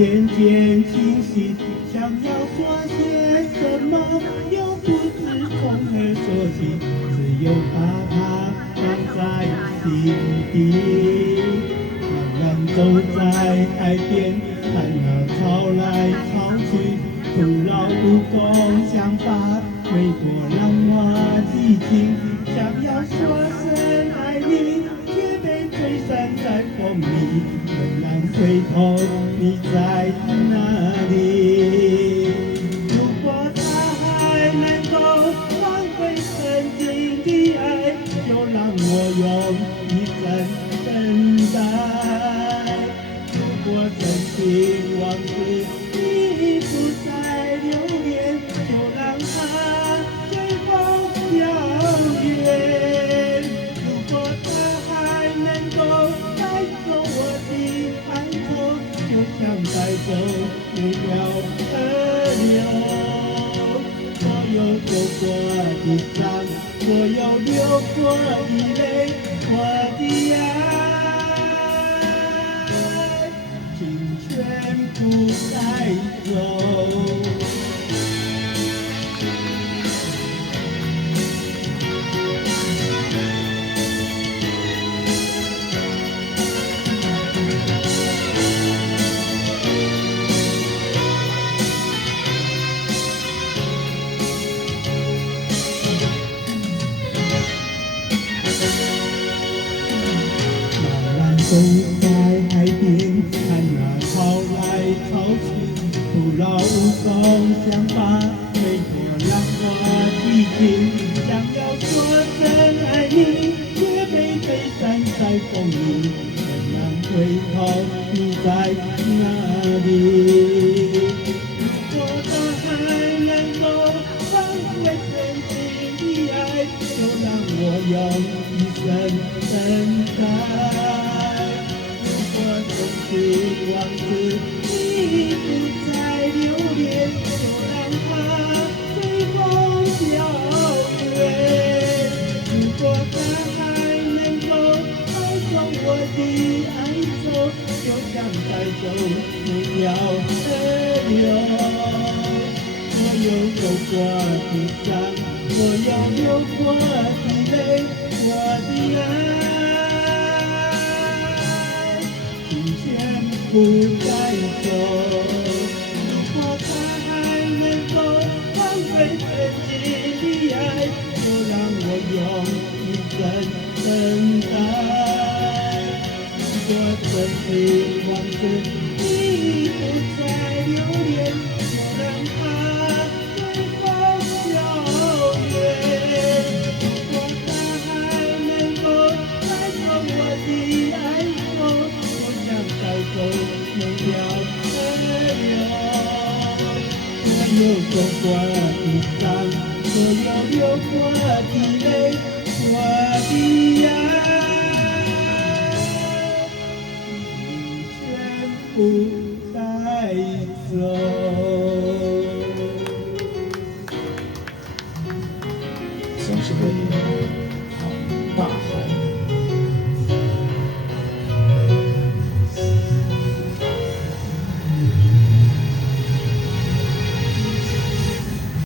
渐渐清晰，想要说些什么，又不知从何说起，只有把它放在心底。慢慢走在海边，看那潮来潮去，徒劳无功，想法挥过浪花激情，想要说声爱你，却被吹散在风里。蓦然回头，你在哪里？如果他还能够换回曾经的爱，就让我用一生等待。如果曾经往事已不再留恋，就让它随风飘远。如果他还能够带走我的哀愁，就像带走每条河流。所有走过的伤，所有流过的泪，我的爱，请全部带走。走在海边，看那潮来潮去，徒劳无功，想把挥过浪花激情，想要说声爱你，却被吹散在风里。蓦然回头，你在哪里？如果他还能够换回曾经的爱，就让我用一生等待。曾经往事已不再留恋，就让它随风飘远。如果它还能够带走我的哀愁，就像带走每条河流。所有走过的伤，所有流过的泪，我的爱，不带走。如果他还能够换回曾经的爱，就让我用一生等待。如果曾经往事已不再留恋，就让它随风飘远。如果他还能够带走我的爱愁，带走每条河流。所有走过的伤，所有流过的泪，我的爱，你全部